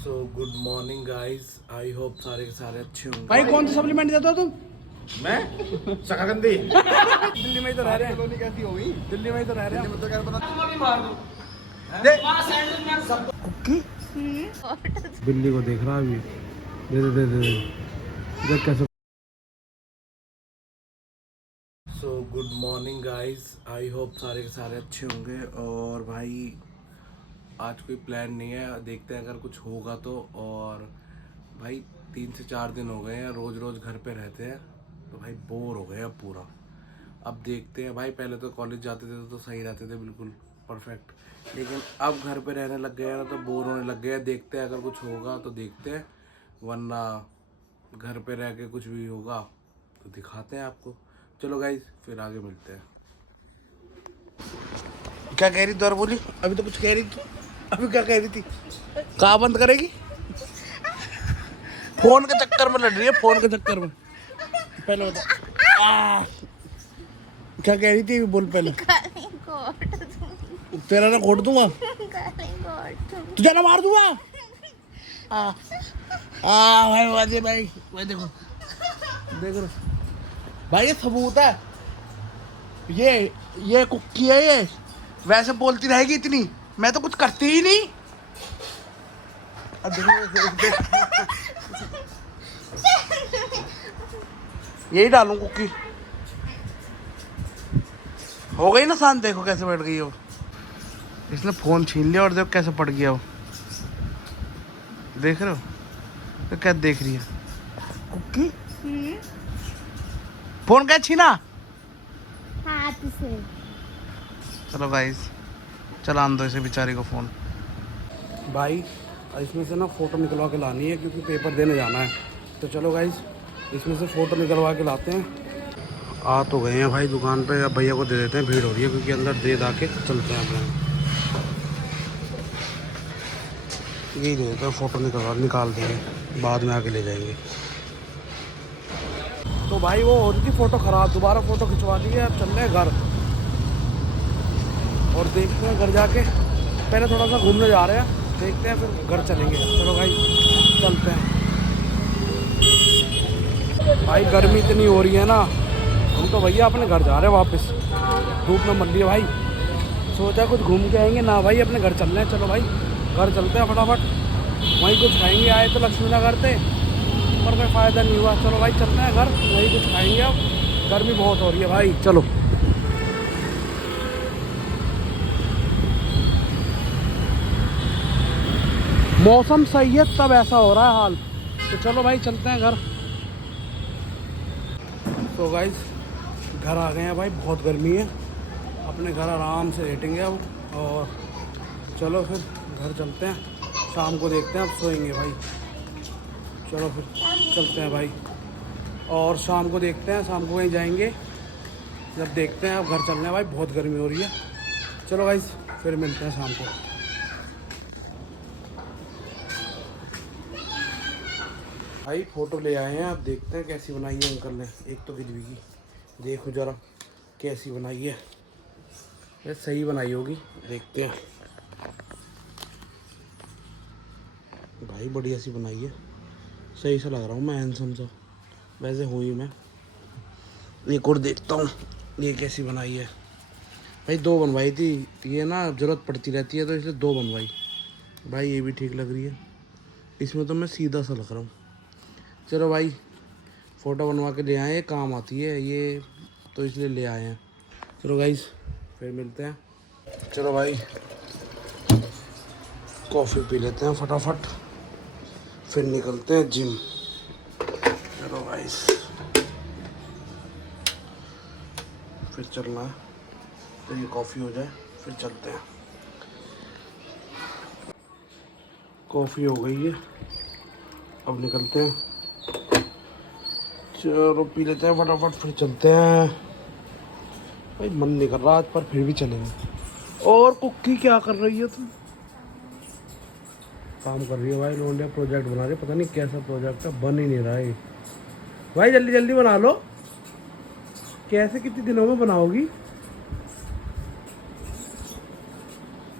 So good morning guys, I hope सारे के सारे अच्छे होंगे। भाई कौन सा सप्लीमेंट देते हो तुम? मैं शकरकंदी। दिल्ली में ही तो रह रहे हैं। कॉलोनी कैसी हो गई? दिल्ली में ही तो रह रहे हैं। तो क्या पता। कुक्की बिल्ली को देख रहा है अभी। दे दे दे दे दे। देख कैसे। So good morning guys, I hope सारे के सारे अच्छे होंगे। और भाई आज कोई प्लान नहीं है, देखते हैं अगर कुछ होगा तो। और भाई 3 से 4 दिन हो गए हैं रोज़ रोज़ घर पे रहते हैं, तो भाई बोर हो गए अब पूरा। अब देखते हैं भाई, पहले तो कॉलेज जाते थे तो सही रहते थे बिल्कुल परफेक्ट, लेकिन अब घर पे रहने लग गए हैं तो बोर होने लग गए हैं। देखते हैं अगर कुछ होगा तो देखते हैं, वरना घर पे रह के कुछ भी होगा तो दिखाते हैं आपको। चलो गाइस, फिर आगे मिलते हैं। क्या कह रही थी और बोली? अभी तो कुछ कह रही थी। अभी क्या कह रही थी? कहाँ बंद करेगी? फोन के चक्कर में लड़ रही है, फोन के चक्कर में। पहले बता क्या कह रही थी, बोल पहले। तेरा ना घोट दूंगा, तुझे ना मार दूंगा। भाई वादे भाई, भाई देखो देख रहे भाई, ये सबूत है। ये कुक्की है ये, वैसे बोलती रहेगी इतनी, मैं तो कुछ करती ही नहीं। अब देखो यही डालूं कुक्की। हो गई ना शांत, देखो कैसे बैठ गई हो। इसने फोन छीन लिया और देखो कैसे पड़ गया वो। देख रहे हो तो क्या देख रही है कुक्की? फोन क्या छीना हाथ से? चलो गाइस, चलान दो इसे बेचारी को फोन। भाई इसमें से ना फ़ोटो निकलवा के लानी है क्योंकि पेपर देने जाना है। तो चलो गाइस, इसमें से फ़ोटो निकलवा के लाते हैं। आ तो गए हैं भाई दुकान पे, अब भैया को दे देते हैं, भीड़ हो रही है क्योंकि अंदर दे दा के चलते हैं अपने। यही दे देते हैं, फ़ोटो निकाल देंगे, बाद में आके ले जाएंगे। तो भाई वो हो रही थी फ़ोटो ख़राब, दोबारा फ़ोटो खिंचवा दी है। अब चल रहे हैं घर और देखते हैं घर जाके। पहले थोड़ा सा घूमने जा रहे हैं, देखते हैं फिर घर चलेंगे। चलो भाई चलते हैं। भाई गर्मी इतनी हो रही है ना, हम तो भैया अपने घर जा रहे हैं वापस। धूप में मर लिए भाई, सोचा कुछ घूम के आएंगे ना भाई, अपने घर चल रहे हैं। चलो भाई घर चलते हैं फटाफट, वहीं कुछ खाएंगे। आए तो लक्ष्मी नगर थे पर कोई फ़ायदा नहीं हुआ। चलो भाई चलते हैं घर, वहीं कुछ खाएंगे। अब गर्मी बहुत हो रही है भाई, चलो। मौसम सही है तब ऐसा हो रहा है हाल। तो चलो भाई चलते हैं घर। तो गाइस घर आ गए हैं भाई, बहुत गर्मी है, अपने घर आराम से लेटेंगे अब। और चलो फिर घर चलते हैं, शाम को देखते हैं, अब सोएंगे भाई। चलो फिर चलते हैं भाई, और शाम को देखते हैं, शाम को कहीं जाएंगे जब देखते हैं। अब घर चलना है भाई, बहुत गर्मी हो रही है। चलो गाइस फिर मिलते हैं शाम को। भाई फ़ोटो ले आए हैं, अब देखते हैं कैसी बनाई है अंकल ने। एक तो खिचड़ी की देखो ज़रा कैसी बनाई है, ये सही बनाई होगी, देखते हैं। भाई बढ़िया सी बनाई है, सही सा लग रहा हूँ मैं, हैंडसम सा वैसे हूँ ही मैं। एक और देखता हूँ ये कैसी बनाई है। भाई 2 बनवाई थी, ये ना ज़रूरत पड़ती रहती है तो इसलिए 2 बनवाई। भाई ये भी ठीक लग रही है, इसमें तो मैं सीधा सा लग रहा हूँ। चलो भाई फ़ोटो बनवा के ले आए, ये काम आती है ये, तो इसलिए ले आए हैं। चलो गाइस फिर मिलते हैं। चलो भाई कॉफ़ी पी लेते हैं फटाफट, फिर निकलते हैं जिम। चलो गाइस फिर चलना है, तो ये कॉफ़ी हो जाए फिर चलते हैं। कॉफ़ी हो गई है, अब निकलते हैं। चलो पी लेते हैं फटाफट फिर चलते हैं। भाई मन नहीं कर रहा आज, पर फिर भी चलेंगे। और कुक्की क्या कर रही है तुम? काम कर रही है भाई, लोंडिया प्रोजेक्ट बना रही है, पता नहीं कैसा प्रोजेक्ट है, बन ही नहीं रहा है भाई। जल्दी जल्दी बना लो, कैसे कितने दिनों में बनाओगी?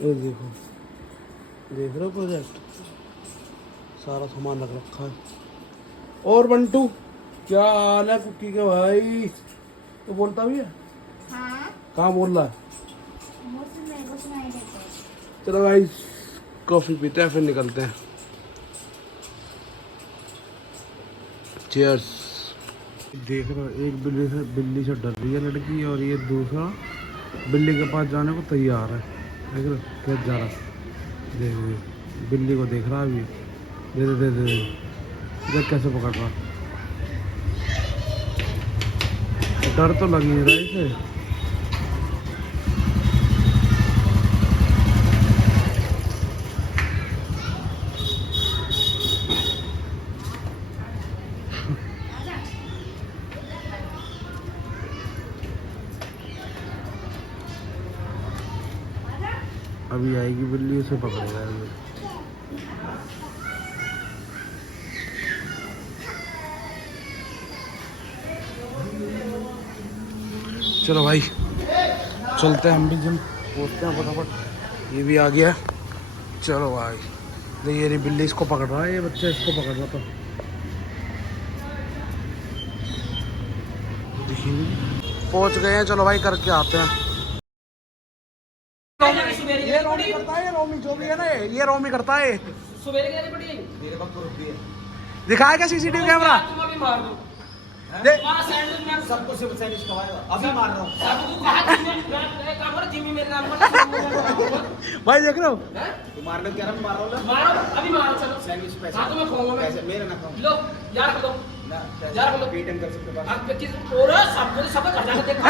ये देखो, देख रहे हो प्रोजेक्ट? सारा सामान रख रखा है। और बंटू क्या हाल है कुकी का भाई? तो बोलता भी है? हाँ कहाँ बोल रहा है? मुझसे मेरे को सुनाई देता है। चलो भाई कॉफी पीते हैं फिर निकलते हैं। चीयर्स। देख रहे हो एक बिल्ली से डर रही है लड़की और ये दूसरा बिल्ली के पास जाने को तैयार है। देख रहे हो कैसे जा रहा है। देख बिल्ली को देख रहा है अभी। दे दे दे दे देख कैसे पकड़ रहा। डर तो लग नहीं रहा इसे। अभी आएगी बिल्ली उसे पकड़ेगा अभी। चलो भाई चलते हैं हम भी जिम पहुँचते हैं फटाफट। ये भी आ गया। चलो भाई देखिए ये बिल्ली इसको पकड़ रहा है, ये बच्चा इसको पकड़ रहा था। देखिए पहुँच गए हैं। चलो भाई करके आते हैं। ये रोमी करता है, ये रोमी जो भी है ना ये रोमी करता है। दिखाया क्या सीसीटीवी कैमरा? सबको सिर्फ सैंडविच खवाएगा। अभी मार रहा हूँ। भाई देख रहे हो तू मारने कह रहा, मैं मार रहा हूँ। मारो अभी मारो चलो सैंडविच पैसे हाँ तो मैं खाऊंगा मैं पैसे मेरे ना खाऊं लो यार लो ना यार लो पेटीएम कर सकते हो। आप किस और सबको सब घर जाकर देखा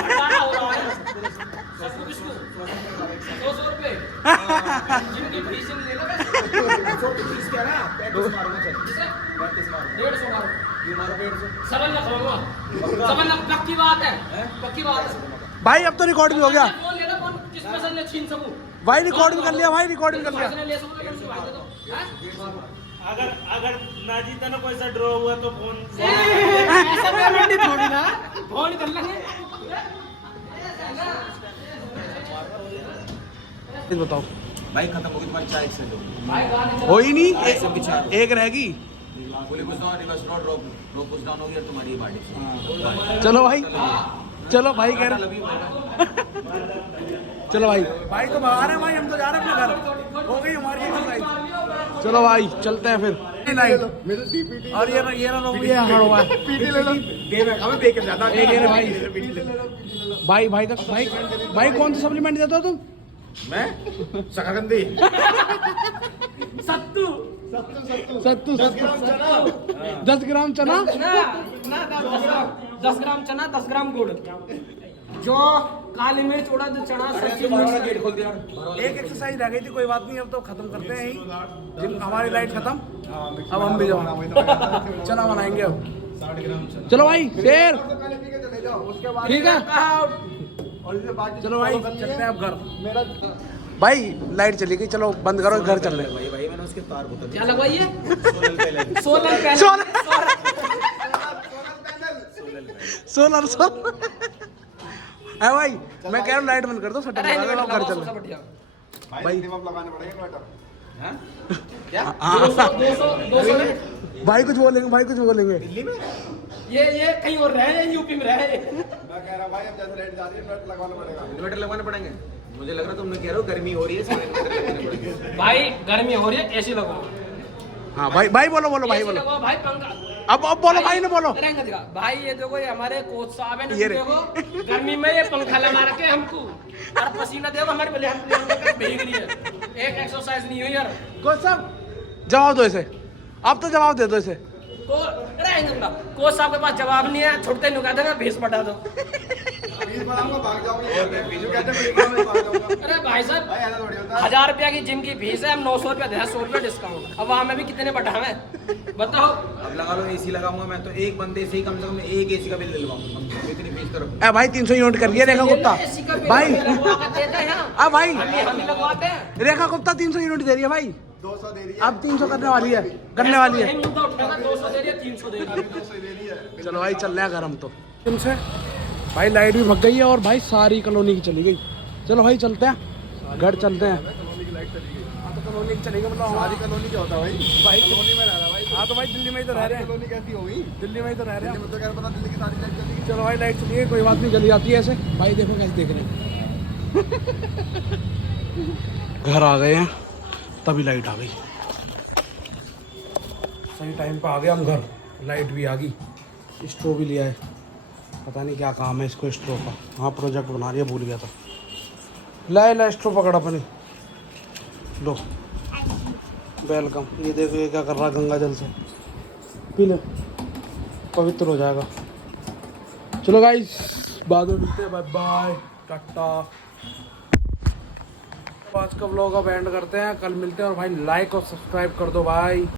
भंडारा हो रहा है सबको किसको 100 रुपए जिनकी फीस ले लो बस 130 क्या ना 35 मारूंगा। चल किसे 35 मारूंगा। 150 मारो क्यों मारो 150? समझ ना खाऊंगा समझ ना पक्की बात है पक्की बात है भाई अब तो रिकॉर्ड भी हो गया। फोन ले लो कौन किस पैसे ले छीन सकूं भाई रिकॉर्ड भी कर लिया, भाई रिकॉर्ड भी कर लिया। ले सकूं ले भाई दे दो हैं अगर ना जीता ना कोई सा ड्रॉ हुआ तो फोन ऐसा पेमेंट थोड़ी ना फोन कर लेंगे बताओ भाई खत्म हो गई तुम्हारी चाय से दो। भाई गाड़ी हो ही नहीं सबकी चार एक रहेगी। बोले कुछ ना reverse not drop drop push down हो गया तुम्हारी बाड़ी। चलो भाई चलो भाई कह रहे चलो भाई तो बाहर है भाई, हम तो जा रहे हैं अपने घर। हो गई हमारी एक्सरसाइज। चलो भाई चलते हैं फिर। नहीं और ये ना लोग ये हड़ हुआ है। पीटी ले लो दे मैं हमें दे के ज्यादा एक ये भाई भाई का भाई कौन सा सप्लीमेंट देता हो तुम? मैं शकरकंदी सत्तू सत्तू 10 ग्राम चना ना 10 ग्राम चना 10 ग्राम गुड़ जो काली मिर्च उड़द चना सब चीज मिक्स गेट खोल दिया। एक एक्सरसाइज रह गई थी, कोई बात नहीं, अब तो खत्म करते हैं यही। जिम हमारी लाइट खत्म, अब हम भी जाओ चना बनाएंगे अब। 60 ग्राम चना। चलो भाई शेर ठीक है। चलो भाई चलते हैं अब घर। भाई लाइट चली गई, चलो बंद करो घर चल रहे हैं। भाई मैंने उसके तार बोतल क्या लगवाइए पहले सोलर पैनल सोलर है भाई। मैं कह रहा हूँ लाइट बंद कर दो, सटर लगा दो, घर चल रहे हैं। भाई लगाने पड़ेगा बेटा। हैं क्या हाँ। 200 भाई कुछ बोलेंगे दिल्ली में ये कहीं और रहे यूपी में रहे मैं कह रहा भाई अब जैसे लाइट जा रही है इन्वर्टर लगवाना पड़ेगा। इन्वर्टर लगवाने पड़ेंगे। मुझे लग रहा तुम कह रहे हो गर्मी हो रही है इसलिए इन्वर्टर लगवाने पड़ेंगे। भाई गर्मी हो रही है एसी लगवाओ हाँ भाई बोलो भाई AC बोलो। लगवाओ भाई पंखा अब बोलो भाई ने बोलो। रहेंगे दिखा भाई ये देखो ये हमारे कोच साहब है ये ना देखो गर्मी में ये पंखा लगा रखे हमको और पसीना देखो हमारे पहले हम भीग रही है एक एक्सरसाइज नहीं हुई यार कोच साहब जवाब दो इसे, अब तो जवाब दे दो इसे। को रहेंगे ना कोच साहब के पास जवाब नहीं है, छुटते नुका देगा भेस पटा दो भाग जाओगे अरे भाई साहब 1000 रुपया की जिम की फीस है, हम 900 रुपया दे 100 रुपया डिस्काउंट। अब वहाँ में भी कितने बढ़ावे बताओ। अब लगा लो एसी लगाऊंगा मैं तो एक बंदे से ही कम से कम एक एसी का बिल दिलवाऊंगा। इतनी फीस करो। ए भाई 300 यूनिट कर लिया रेखा गुप्ता भाई। अब भाई हम ही लगवाते हैं रेखा गुप्ता 300 यूनिट दे रही है भाई। 200 दे दिया। अब 300 करने वाली है। यही मुद्दा उठेगा 200 दे रही है 300 दे रही है। चलो भाई चल रहे हैं घर हम तो। इनसे भाई लाइट भी भग गई है और भाई सारी कॉलोनी की चली गई। चलो भाई चलते हैं घर चलते हैं। कॉलोनी चलेंगे मतलब शादी हमारी कॉलोनी क्या होता है भाई? भाई कॉलोनी में रह रहा है भाई। हाँ तो भाई दिल्ली में ही तो रह रहे हैं, कॉलोनी कैसी होगी? दिल्ली में ही तो रह रहे दिल्ली हैं। में तो क्या पता दिल्ली की सारी लाइफ चलेगी। चलो भाई लाइट चलिए, कोई बात नहीं, जल्दी आती है ऐसे। भाई देखो कैसे देख रहे हैं। घर आ गए हैं तभी लाइट आ गई, सही टाइम पे आ गए हम घर, लाइट भी आ गई। स्टोव भी लिया है, पता नहीं क्या काम है इसको स्टोव का। हाँ प्रोजेक्ट बना रही है, भूल गया था। ला स्टोव पकड़ा अपनी, लो वेलकम। ये देखो ये क्या कर रहा है, गंगा जल से पी लो, पवित्र हो जाएगा। चलो गाइस बाद में मिलते हैं, बाय बाय टाटा। आज का व्लॉग अब एंड करते हैं, कल मिलते हैं। और भाई लाइक और सब्सक्राइब कर दो भाई।